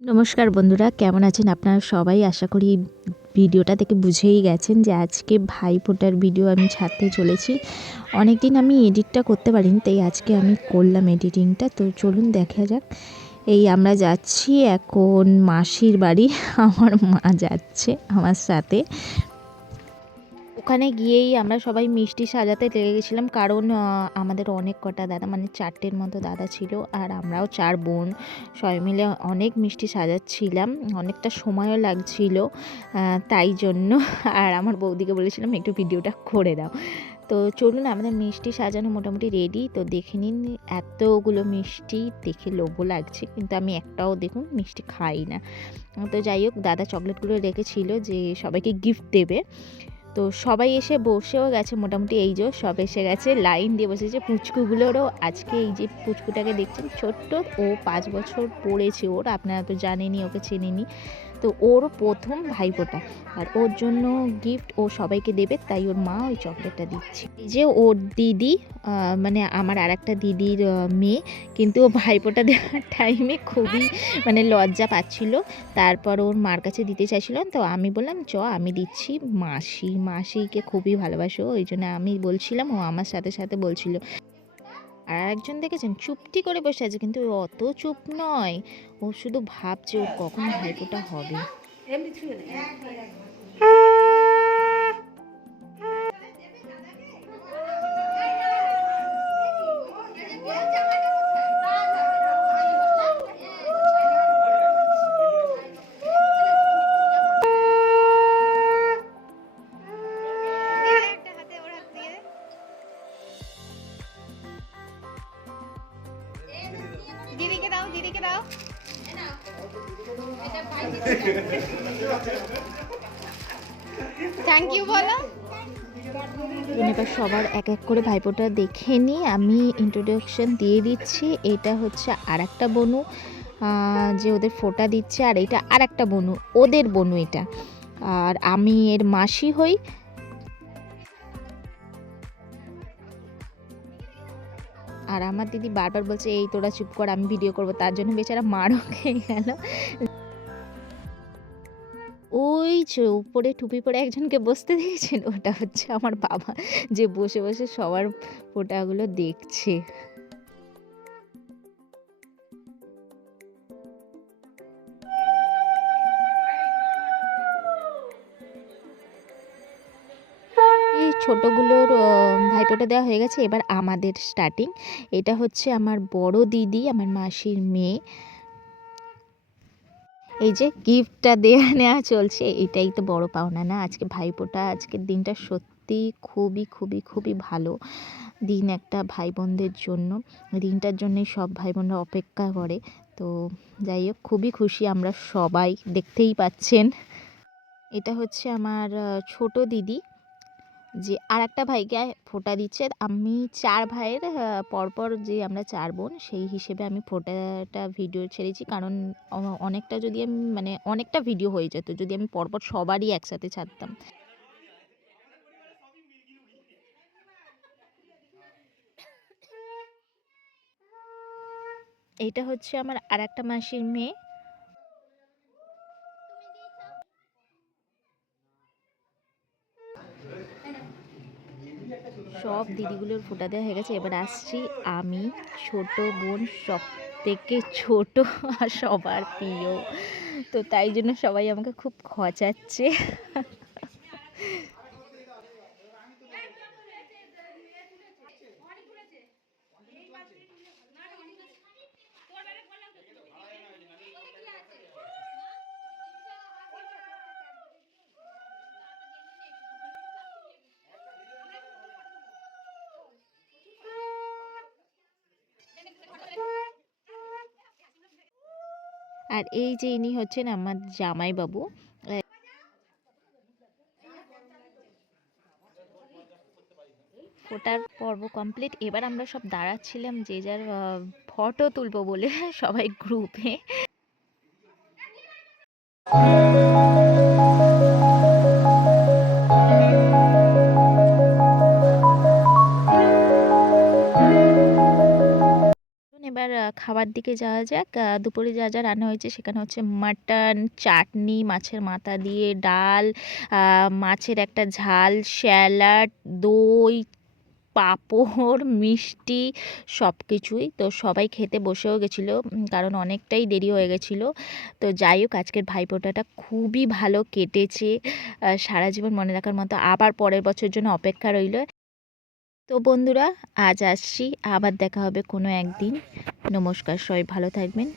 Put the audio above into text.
নমস্কার বন্ধুরা, কেমন আছেন আপনারা সবাই? আশা করি ভিডিওটা থেকে বুঝেই গেছেন যে আজকে ভাইফোঁটার ভিডিও আমি ছাড়তে চলেছি। অনেক দিন আমি এডিটটা করতে পারিনি, তাই আজকে আমি করলাম এডিটিংটা। তো চলুন দেখা যাক। এই আমরা যাচ্ছি এখন মাসির বাড়ি। আমার মা যাচ্ছে আমার সাথে। ওখানে গিয়েই আমরা সবাই মিষ্টি সাজাতে লেগে গেছিলাম, কারণ আমাদের অনেক কটা দাদা, মানে 4টের মতো দাদা ছিল, আর আমরাও 4 বোন সবাই মিলে অনেক মিষ্টি সাজাচ্ছিলাম। অনেকটা সময়ও লাগছিল, তাই জন্য। আর আমার বৌদিকে বলেছিলাম একটু ভিডিওটা করে দাও। তো চলুন, আমাদের মিষ্টি সাজানো মোটামুটি রেডি। তো দেখে নিন, এতগুলো মিষ্টি দেখে লোভও লাগছে, কিন্তু আমি একটাও দেখুন মিষ্টি খাই না। তো যাই হোক, দাদা চকলেটগুলো রেখেছিল যে সবাইকে গিফট দেবে। তো সবাই এসে বসেও গেছে, মোটামুটি এই যে সব এসে গেছে, লাইন দিয়ে বসেছে। পুচকুগুলোরও আজকে, এই যে পুচকুটাকে দেখছেন ছোট্ট, ও 5 বছর পড়েছে ওর, আপনারা তো জানেনই, ওকে চেনেনি। তো ওর প্রথম ভাইফোঁটা, আর ওর জন্য গিফট ও সবাইকে দেবে, তাই ওর মা ওই চকলেটটা দিচ্ছে। এই যে ওর দিদি, মানে আমার আর একটা দিদির মেয়ে, কিন্তু ও ভাইফোঁটা দেওয়ার টাইমে খুবই মানে লজ্জা পাচ্ছিল। তারপর ওর মার কাছে দিতে চাইছিল, তো আমি বললাম চ আমি দিচ্ছি। মাসিকে খুবই ভালোবাসো, ওই জন্য আমি বলছিলাম, ও আমার সাথে সাথে বলছিল। আর একজন দেখেছেন চুপটি করে বসে আছে, কিন্তু ও অত চুপ নয়, ও শুধু ভাবছে ওর কখন ভাইফোঁটা হবে। দিদিকে দাও, দিদিকে দাও। থ্যাংক ইউ বলো। এবার সবার এক এক করে ভাইফোঁটা দেখে নিই, আমি ইন্ট্রোডাকশন দিয়ে দিচ্ছি। এটা হচ্ছে আর একটা বনু, যে ওদের ফোঁটা দিচ্ছে, আর এটা আর একটা বনু, ওদের বনু এটা। আর আমি এর মাসি হই। আর আমার দিদি বারবার বলছে এই তোরা চুপ কর, আমি ভিডিও করব, তার জন্য বেচারা মারও খেয়ে গেল। ওই যে উপরে টুপি পরে একজনকে বসতে দিয়েছেন, ওটা হচ্ছে আমার বাবা, যে বসে বসে সবার ফোঁটাগুলো দেখছে। এই ছোটোগুলোর ভাইফোঁটা দেওয়া হয়ে গেছে, এবার আমাদের স্টার্টিং। এটা হচ্ছে আমার বড় দিদি, আমার মাসির মেয়ে। এই যে গিফটটা দেওয়া নেওয়া চলছে, এটাই তো বড় পাওনা না আজকে ভাইফোঁটা। আজকের দিনটা সত্যি খুবই খুবই খুবই ভালো দিন একটা ভাই বোনদের জন্য। দিনটার জন্যই সব ভাই বোনরা অপেক্ষা করে। তো যাই হোক, খুবই খুশি আমরা সবাই, দেখতেই পাচ্ছেন। এটা হচ্ছে আমার ছোট দিদি, যে আর একটা ভাইকে ফোঁটা দিচ্ছে। আমি 4 ভাইয়ের পরপর, যে আমরা 4 বোন, সেই হিসেবে আমি ফোঁটাটা ভিডিও ছেড়েছি, কারণ অনেকটা যদি আমি, মানে অনেকটা ভিডিও হয়ে যেত যদি আমি পরপর সবারই একসাথে ছাড়তাম। এইটা হচ্ছে আমার আর একটা মাসির মেয়ে। সব দিদিগুলোর ফোঁটা দেওয়া হয়ে গেছে, এবার আসছি আমি, ছোট বোন, সব থেকে ছোট আর সবার প্রিয়। তো তাই জন্য সবাই আমাকে খুব খচাচ্ছে। আর এই যে ইনি হচ্ছেন আমার জামাইবাবু। ফোটার পর্ব কমপ্লিট, এবার আমরা সব দাঁড়াচ্ছিলাম যে যার ফটো তুলবো বলে, সবাই গ্রুপে। এবার খাবার দিকে যাওয়া যাক। দুপুরে যা যা রান্না হয়েছে সেখানে হচ্ছে মাটন, চাটনি, মাছের মাথা দিয়ে ডাল, মাছের একটা ঝাল, স্যালাড, দই, পাঁপড়, মিষ্টি সব কিছুই। তো সবাই খেতে বসেও গেছিলো, কারণ অনেকটাই দেরি হয়ে গেছিলো। তো যাই হোক, আজকের ভাইফোঁটাটা খুবই ভালো কেটেছে, সারা জীবন মনে রাখার মতো। আবার পরের বছর জন্য অপেক্ষা রইল। তো বন্ধুরা, আজ আসছি, আবার দেখা হবে কোনো একদিন। নমস্কার, সবাই ভালো থাকবেন।